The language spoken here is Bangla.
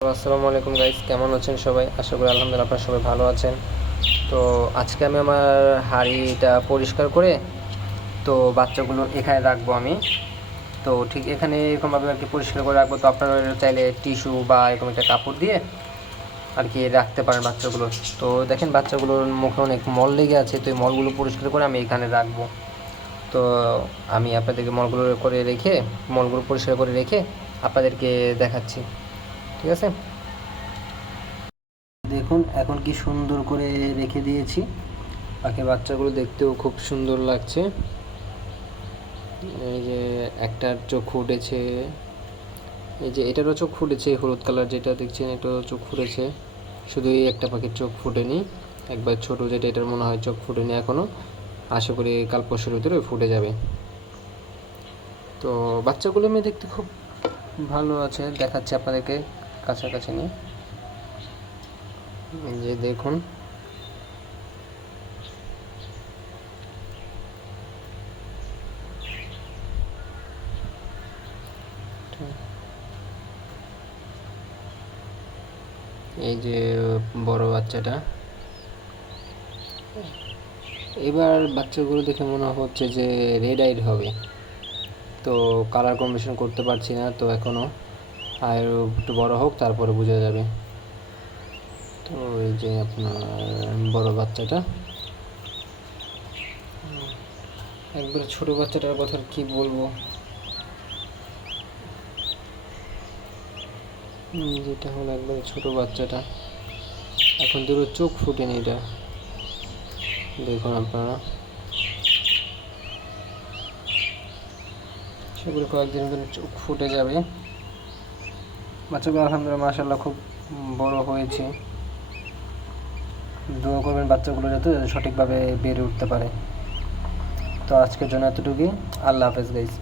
আসসালামু আলাইকুম গাইস, কেমন আছেন সবাই? আশা করি আলহামদুলিল্লাহ আপনারা সবাই ভালো আছেন। তো আজকে আমি আমার হাঁড়িটা পরিষ্কার করে তো বাচ্চাগুলো এখানে রাখবো আমি। তো ঠিক এখানে এরকমভাবে আর কি পরিষ্কার করে রাখবো। তো আপনারা চাইলে টিস্যু বা এরকম একটা কাপড় দিয়ে আর কি রাখতে পারেন বাচ্চাগুলো। তো দেখেন বাচ্চাগুলোর মুখে অনেক মল লেগে আছে, তো এই মলগুলো পরিষ্কার করে আমি এখানে রাখবো। তো আমি আপনাদেরকে মলগুলো পরিষ্কার করে রেখে আপনাদেরকে দেখাচ্ছি, ঠিক আছে? দেখুন এখন কি সুন্দর করে রেখে দিয়েছি। পাখির বাচ্চাগুলো দেখতেও খুব সুন্দর লাগছে। এই যে একটার চোখ ফুটেছে, এই যে এটারও চোখ ফুটেছে, হলুদ কালার যেটা দেখছেন এটারও চোখ ফুটেছে। শুধু এই একটা পাখির চোখ ফুটেনি, একবার ছোট যেটা এটার মনে হয় চোখ ফুটেনি এখনও। আশা করি কাল পরশুর ভিতরে ফুটে যাবে। তো বাচ্চাগুলো আমি দেখতে খুব ভালো আছে, দেখাচ্ছি আপনাদেরকে কাছাকাছি নিয়ে। এই যে দেখুন, এই যে বড় বাচ্চাটা। এবার বাচ্চাগুলো দেখে মনে হচ্ছে যে রেড আইড হবে। তো কালার কম্বিনেশন করতে পারছি না তো এখনও, আর একটু বড় হোক তারপরে বোঝা যাবে। তো এই যে আপনার বড় বাচ্চাটা, একবারে ছোট বাচ্চাটার কথা কি বলবো। যেটা হলো একবারে ছোট বাচ্চাটা, এখন দুটো চোখ ফুটেনি। এটা দেখুন আপনারা, সেগুলো কয়েকদিন ধরে চোখ ফুটে যাবে। বাচ্চাগুলো আলহামদুলিল্লাহ মাশাআল্লাহ খুব বড় হয়েছে। দোয়া করবেন বাচ্চাগুলো যাতে সঠিকভাবে বেড়ে উঠতে পারে। তো আজকের জন্য এতটুকুই। আল্লাহ হাফেজ গাইস।